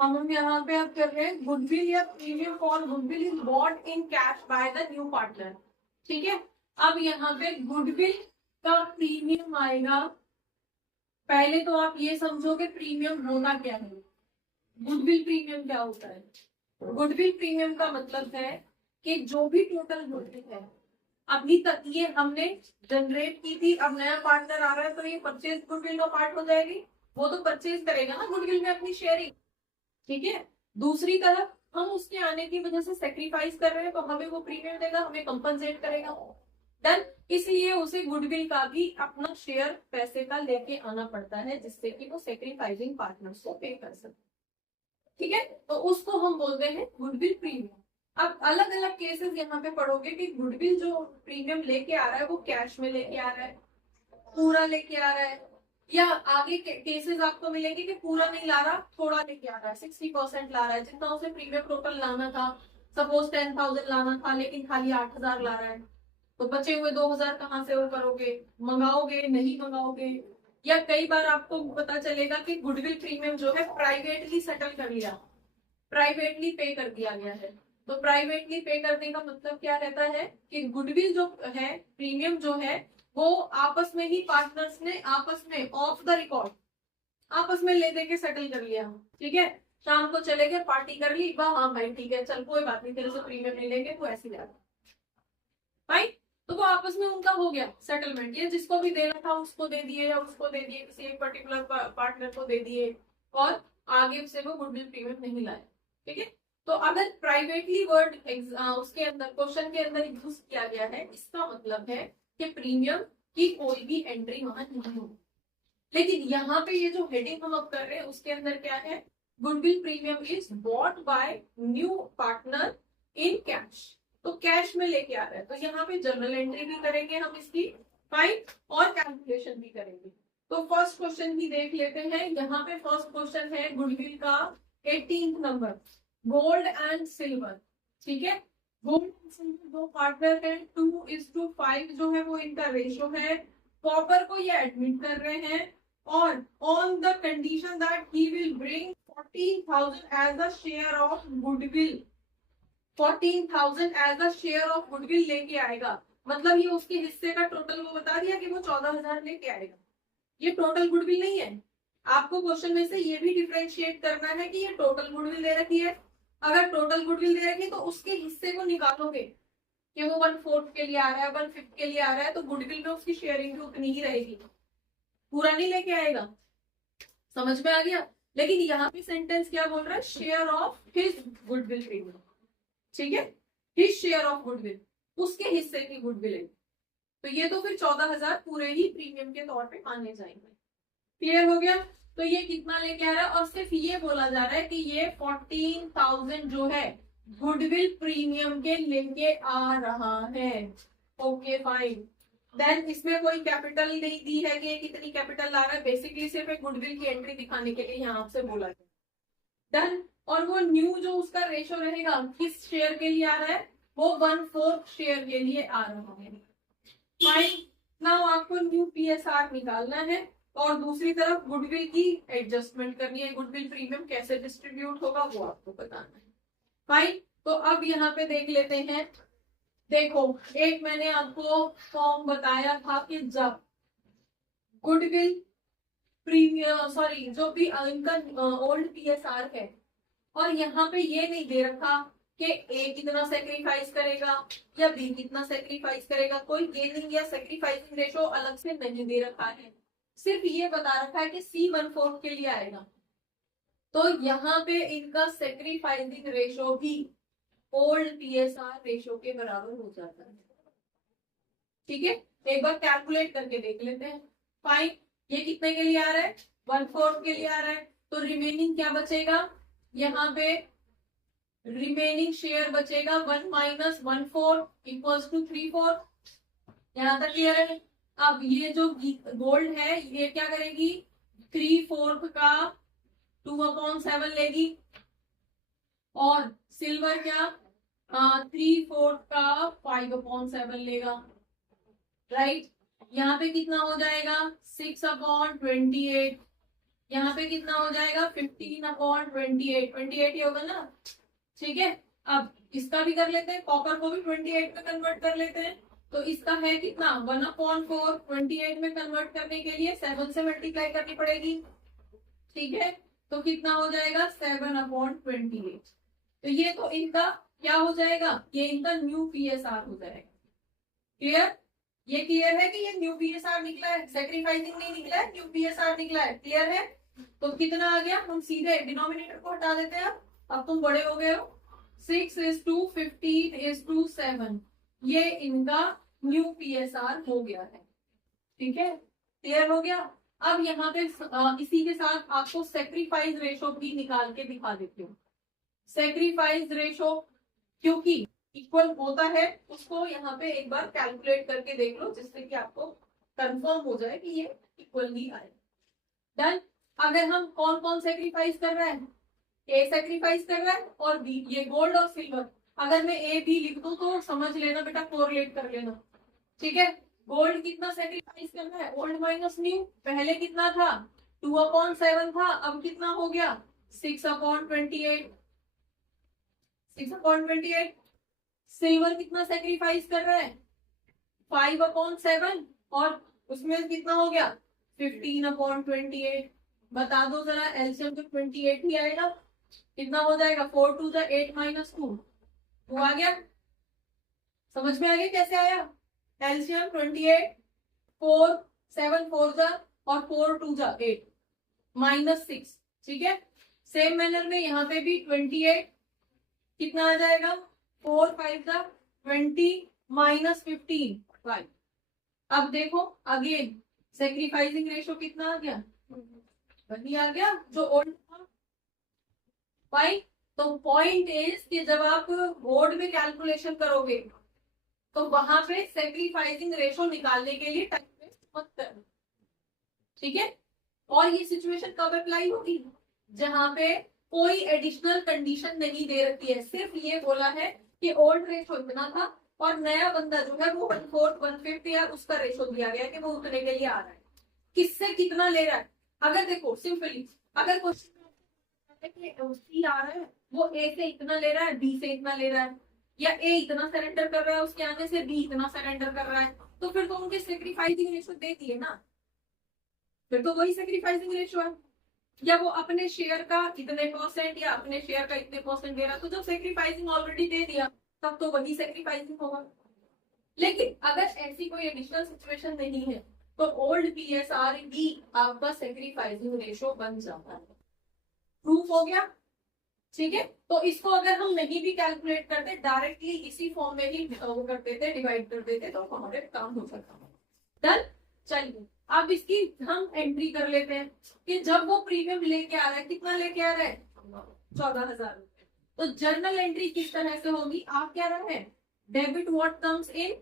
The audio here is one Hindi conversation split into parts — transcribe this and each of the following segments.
हम यहाँ पे अब कर रहे हैं गुडविल या premium for goodwill is bought in cash by the new partner. ठीक है, अब यहाँ पे गुडविल का प्रीमियम आएगा। पहले तो आप ये समझो कि प्रीमियम होना क्या है। गुडविल प्रीमियम क्या होता है? गुडविल प्रीमियम का मतलब है कि जो भी टोटल गुडविल है अभी तक ये हमने जनरेट की थी, अब नया पार्टनर आ रहा है तो ये परचेज गुडविल का पार्ट हो जाएगी। वो तो परचेज करेगा ना गुडविल में अपनी शेयरिंग। ठीक है, दूसरी तरफ हम उसके आने की वजह से सेक्रीफाइस कर रहे हैं तो हमें वो प्रीमियम देगा, हमें कंपनसेट करेगा। डन, इसलिए उसे गुडविल का भी अपना शेयर पैसे का लेके आना पड़ता है जिससे कि वो सेक्रीफाइसिंग पार्टनर्स को पे कर सके। ठीक है, तो उसको हम बोलते हैं गुडविल प्रीमियम। अब अलग अलग केसेस यहाँ पे पढ़ोगे कि गुडविल जो प्रीमियम लेके आ रहा है वो कैश में लेके आ रहा है, पूरा लेके आ रहा है, या आगे केसेस आपको मिलेंगे कि पूरा नहीं ला रहा, थोड़ा लेके आ रहा है, 60% ला रहा है, जितना उसे प्रीमियम टोटल लाना था। सपोज 10,000 लाना था लेकिन खाली 8,000 ला रहा है, तो बचे हुए 2,000 कहाँ से वो करोगे? मंगाओगे, नहीं मंगाओगे? या कई बार आपको पता चलेगा कि गुडविल प्रीमियम जो है प्राइवेटली सेटल कर लिया, प्राइवेटली पे कर दिया गया है। तो प्राइवेटली पे करने का मतलब क्या रहता है कि गुडविल जो है, प्रीमियम जो है, वो आपस में ही पार्टनर्स ने आपस में ऑफ द रिकॉर्ड आपस में ले दे के सेटल कर लिया। ठीक है, शाम को चले गए, पार्टी कर ली, वाह हाँ भाई ठीक है चल कोई बात नहीं, तेरे से प्रीमियम नहीं लेंगे, तो ऐसे जाता भाई। तो वो आपस में उनका हो गया सेटलमेंट, ये जिसको भी देना था उसको दे दिए या उसको दे दिए, किसी एक पर्टिकुलर पार्टनर को दे दिए, और आगे से वो गुडविल प्रीमियम नहीं लाए। ठीक है, तो अगर प्राइवेटली वर्ड उसके अंदर क्वेश्चन के अंदर यूज किया गया है, इसका मतलब है कि प्रीमियम की कोई भी एंट्री वहां नहीं होगी। लेकिन यहाँ पे ये जो हेडिंग हम अब कर रहे हैं उसके अंदर क्या है? Goodwill premium is bought by new partner in cash, तो कैश में लेके आ रहा है। तो यहाँ पे जर्नल एंट्री भी करेंगे हम इसकी, फाइन, और कैलकुलेशन भी करेंगे। तो फर्स्ट क्वेश्चन भी देख लेते हैं। यहाँ पे फर्स्ट क्वेश्चन है गुडविल का 18th number, gold and silver. ठीक है, गोल्ड एंड सिल्वर दो पार्टनर है, 2:5 जो है वो इनका रेशियो है। कॉपर को ये एडमिट कर रहे हैं, और on the condition that he will bring 14,000 as a share of goodwill, 14,000 as a share of goodwill लेके आएगा। मतलब ये उसके हिस्से का टोटल वो बता दिया कि वो 14,000 लेके आएगा। ये टोटल गुडविल नहीं है। आपको क्वेश्चन में से ये भी डिफरेंशिएट करना है कि ये टोटल गुडविल दे रखी है। अगर टोटल गुडविल दे रखी है तो उसके हिस्से को निकालोगे कि वो 1/4 के लिए आ रहा है, 1/5 के लिए आ रहा है, तो गुडविल में उसकी शेयरिंग भी उतनी ही रहेगी, पूरा नहीं लेके आएगा। समझ में आ गया? लेकिन यहाँ पे सेंटेंस क्या बोल रहा है? Share of his goodwill premium. ठीक है, हिज शेयर ऑफ गुडविल, उसके हिस्से की गुडविल है। तो ये तो फिर 14,000 पूरे ही प्रीमियम के तौर पे माने जाएंगे। क्लियर हो गया? तो ये कितना लेके आ रहा है, और सिर्फ ये बोला जा रहा है कि ये 14,000 जो है गुडविल प्रीमियम के लेके आ रहा है। Okay fine. देन इसमें कोई कैपिटल नहीं दी है कि कितनी कैपिटल ला रहा है, बेसिकली सिर्फ एक गुडविल की एंट्री दिखाने के लिए यहाँ आपसे बोला गया। डन, और वो न्यू जो उसका रेशो रहेगा किस शेयर के लिए आ रहा है? वो 1/4 शेयर के लिए आ रहा है। फाइन, नाउ आपको न्यू पीएसआर निकालना है और दूसरी तरफ गुडविल की एडजस्टमेंट करनी है। गुडविल प्रीमियम कैसे डिस्ट्रीब्यूट होगा वो आपको बताना है। फाइन, तो अब यहाँ पे देख लेते हैं। देखो, एक मैंने आपको फॉर्म बताया था कि जब गुडविल प्रीमियम, सॉरी, जो भी इनका ओल्ड पीएसआर है, और यहाँ पे ये नहीं दे रखा कि ए कितना सेक्रीफाइस करेगा या बी कितना सेक्रीफाइस करेगा, कोई गेनिंग या सेक्रीफाइसिंग रेशो अलग से नहीं दे रखा है, सिर्फ ये बता रखा है कि सी 1/4 के लिए आएगा। तो यहाँ पे इनका सेक्रीफाइसिंग रेशो भी ओल्ड पीएसआर रेशो के बराबर हो जाता है। ठीक है, एक बार कैलकुलेट करके देख लेते हैं। फाइन, ये कितने के लिए आ रहा है? 1/4 के लिए आ रहा है। तो रिमेनिंग क्या बचेगा? यहाँ पे रिमेनिंग शेयर बचेगा 1 - 1/4 = 3/4। यहाँ तक क्लियर है? अब ये जो गोल्ड है ये क्या करेगी? 3/4 का 2/7 लेगी, और सिल्वर क्या 3/4 का 5/7 लेगा। राइट, यहाँ पे कितना हो जाएगा? 6/28। यहाँ पे कितना हो जाएगा 15/28, 28 ही होगा ना, ठीक है। अब इसका भी कर लेते हैं, कॉपर को भी 28 में कन्वर्ट कर लेते हैं। तो इसका है कितना 1/4, 28 में कन्वर्ट करने के लिए 7 से मल्टीप्लाई करनी पड़ेगी, ठीक है। तो कितना हो जाएगा 7/28। तो ये तो इनका क्या हो जाएगा, ये इनका न्यू पीएसआर हो जाएगा। क्लियर, ये क्लियर है कि ये न्यू पीएसआर निकला है, सेक्रीफाइसिंग नहीं निकला है, न्यू पीएसआर निकला है। क्लियर है, तो कितना आ गया, हम सीधे डिनोमिनेटर को हटा देते हैं। अब तुम बड़े हो गए हो, 6:15:7, ये इनका न्यू पीएसआर हो गया है, ठीक है। क्लियर हो गया। अब यहाँ पे इसी के साथ आपको सेक्रीफाइस रेशो भी निकाल के दिखा देती हूँ। सेक्रीफाइस रेशो क्योंकि इक्वल होता है, उसको यहाँ पे एक बार कैलकुलेट करके देख लो, जिससे कि आपको कंफर्म हो जाए कि ये इक्वल ही आए। डन। अगर हम कौन कौन सेक्रीफाइस कर रहा है, ए सेक्रीफाइस कर रहा है और बी, ये गोल्ड और सिल्वर। अगर मैं ए बी लिख दूं तो समझ लेना बेटा, कोरिलेट कर लेना, ठीक है। गोल्ड कितना सेक्रीफाइस कर रहा है, ओल्ड माइनस न्यू। पहले कितना था 2/7 था, अब कितना हो गया 6/28, 6/28। सिल्वर कितना सेक्रीफाइस कर रहा है 5/7, और उसमें कितना हो गया 15/28। बता दो जरा, एलसीएम तो 28 ही आएगा, कितना हो जाएगा 4 2 8 -2, वो आ गया। समझ में आ गया कैसे आया, एलसीएम 28, 4 7 4 और 4 2 8 -6, ठीक है। सेम मैनर में यहाँ पे भी 28 कितना आ जाएगा 4 5 20 -15 5। अब देखो अगेन सेक्रीफाइसिंग रेशो कितना आ गया, वही आ गया जो ओल्ड था 5। तो पॉइंट इज कि जब आप बोर्ड में कैलकुलेशन करोगे तो वहां पे सेक्रीफाइसिंग रेशो निकालने के लिए टाइम वेस्ट मत करना, ठीक है। और ये सिचुएशन कब अप्लाई होगी, जहां पे कोई एडिशनल कंडीशन नहीं दे रखी है, सिर्फ ये बोला है कि ओल्ड रेशो इतना था और नया बंदा जो है वो 1/4 1/5 या उसका रेशो दिया गया है कि वो उतने के लिए आ रहा है, किससे कितना ले रहा है। अगर देखो सिंपली, अगर क्वेश्चन सी आ रहा है, वो ए से इतना ले रहा है, बी से इतना ले रहा है, या ए इतना सरेंडर कर रहा है उसके आने से, बी इतना सरेंडर कर रहा है, तो फिर तो उनके सेक्रीफाइसिंग रेशो दे दिए ना, फिर तो वही सेक्रीफाइसिंग रेशो है। या वो अपने शेयर का इतने परसेंट या अपने शेयर का इतने परसेंट दे रहा, तो जब सेक्रीफाइसिंग ऑलरेडी दे दिया तब तो वही सेक्रीफाइसिंग होगा। लेकिन अगर ऐसी कोई एडिशनल सिचुएशन नहीं है तो ओल्ड पीएसआर ही आपका सेक्रीफाइसिंग रेशो बन जाता है। प्रूफ हो गया, ठीक है। तो इसको अगर हम नहीं भी कैलकुलेट करते, डायरेक्टली इसी फॉर्म में ही वो कर देते, डिवाइड कर देते, तो हमारे काम हो सकता है। डन। चलिए अब इसकी हम एंट्री कर लेते हैं कि जब वो प्रीमियम लेके आ रहा है, कितना लेके आ रहा है 14,000 रुपए। तो जर्नल एंट्री किस तरह से होगी, आप क्या रहा है डेबिट व्हाट कम्स इन,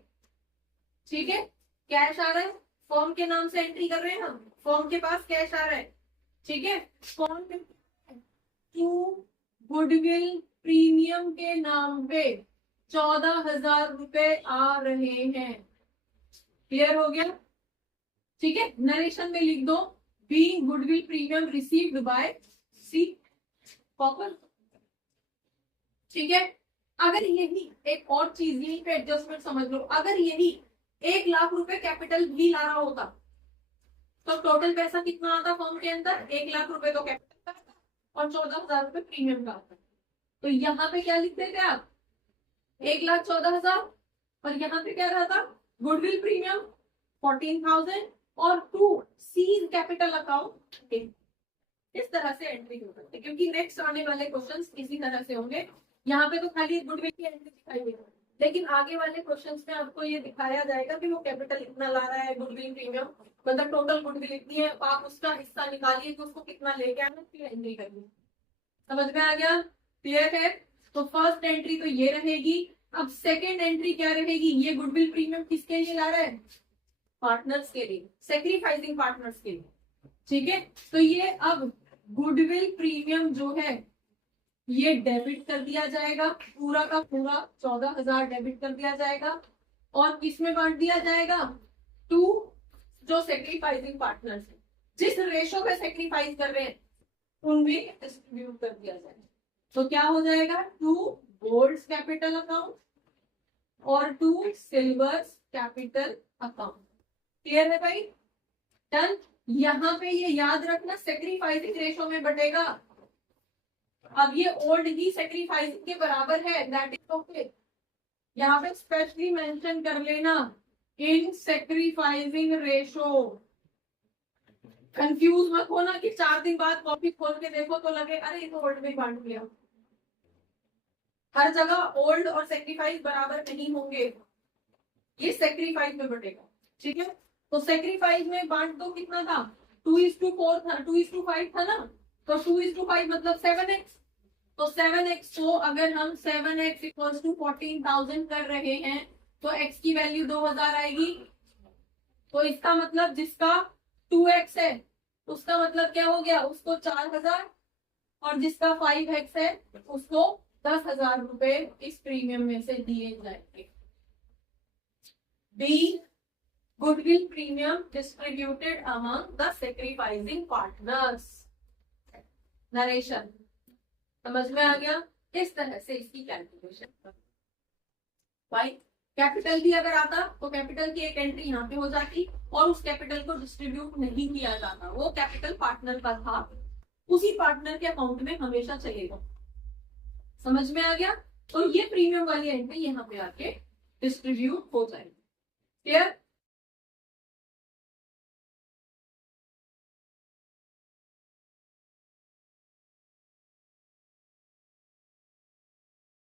ठीक है। कैश आ रहा है, फॉर्म के नाम से एंट्री कर रहे हैं हम, फॉर्म के पास कैश आ रहा है, ठीक है। फॉर्म में गुडविल प्रीमियम के नाम पे 14,000 रुपए आ रहे हैं। क्लियर हो गया, ठीक है। नरेशन में लिख दो being goodwill premium received by C Copper, ठीक है। अगर यही एक और चीज, यही पे एडजस्टमेंट समझ लो, अगर यही 1 लाख रुपए कैपिटल भी ला रहा होता तो टोटल पैसा कितना आता फॉर्म के अंदर, 1 लाख रुपए तो कैपिटल का आता और 14,000 रुपए प्रीमियम का आता। तो यहाँ पे क्या लिख देते आप 1,14,000, और यहाँ पे क्या रहा था गुडविल प्रीमियम 14,000 और 2 सीज कैपिटल अकाउंट। इस तरह से एंट्री हो सकती है, क्योंकि नेक्स्ट आने वाले क्वेश्चंस इसी तरह से होंगे। यहाँ पे तो खाली गुडविल की एंट्री दिखाई देगी, लेकिन आगे वाले क्वेश्चंस में आपको ये दिखाया जाएगा कि वो कैपिटल इतना ला रहा है, गुडविल प्रीमियम मतलब टोटल गुडविल इतनी है, आप उसका हिस्सा निकालिए कि उसको कितना लेके आना, फिर एंट्री करिए। समझ में आ गया, क्लियर है। तो फर्स्ट एंट्री तो ये रहेगी। अब सेकेंड एंट्री क्या रहेगी, ये गुडविल प्रीमियम किसके लिए ला रहा है, पार्टनर्स के लिए, सेक्रीफाइसिंग पार्टनर्स के लिए, ठीक है। तो ये अब गुडविल प्रीमियम जो है ये डेबिट कर दिया जाएगा, पूरा का पूरा 14,000 डेबिट कर दिया जाएगा, और किसमें बांट दिया जाएगा, टू जो सेक्रीफाइसिंग पार्टनर्स है, जिस रेशो पे सेक्रीफाइस कर रहे हैं उनमें डिस्ट्रीब्यूट कर दिया जाए। तो क्या हो जाएगा, 2 गोल्ड कैपिटल अकाउंट और 2 सिल्वर कैपिटल अकाउंट। क्लियर है भाई? डन। यहां पे ये याद रखना सेक्रीफाइसिंग रेशो में बटेगा। अब ये ओल्ड ही सेक्रीफाइसिंग के बराबर है, दैट इज ओके। यहाँ पे स्पेशली मेंशन कर लेना इन सेक्रीफाइसिंग रेशो। कंफ्यूज मत होना कि 4 दिन बाद कॉपी खोल के देखो तो लगे अरे ये तो ओल्ड में बांट दिया। हर जगह ओल्ड और सेक्रीफाइस बराबर नहीं होंगे, ये सेक्रीफाइस में बटेगा। ठीक है, तो सेक्रीफाइस में बांट दो कितना था, 2:4 था, 2:5 था ना, तो 2:5 मतलब 7x। तो 7x को अगर हम 7x इक्वल्स टू 14,000 कर रहे हैं तो x की वैल्यू 2000 आएगी। तो इसका मतलब जिसका 2x है उसका मतलब क्या हो गया, उसको 4000, और जिसका 5x है उसको 10,000 रुपए इस प्रीमियम में से दिए जाएंगे। B, goodwill premium distributed among the sacrificing partners. Narration समझ में आ गया? इस तरह से इसकी कैलकुलेशन। भाई कैपिटल भी अगर आता तो कैपिटल की एक एंट्री यहाँ पे हो जाती और उस कैपिटल को डिस्ट्रीब्यूट नहीं किया जाता, वो कैपिटल पार्टनर का था, उसी पार्टनर के अकाउंट में हमेशा चलेगा। समझ में आ गया? तो ये प्रीमियम वाली एंट्री यहाँ पे आके डिस्ट्रीब्यूट हो जाएगी। क्लियर?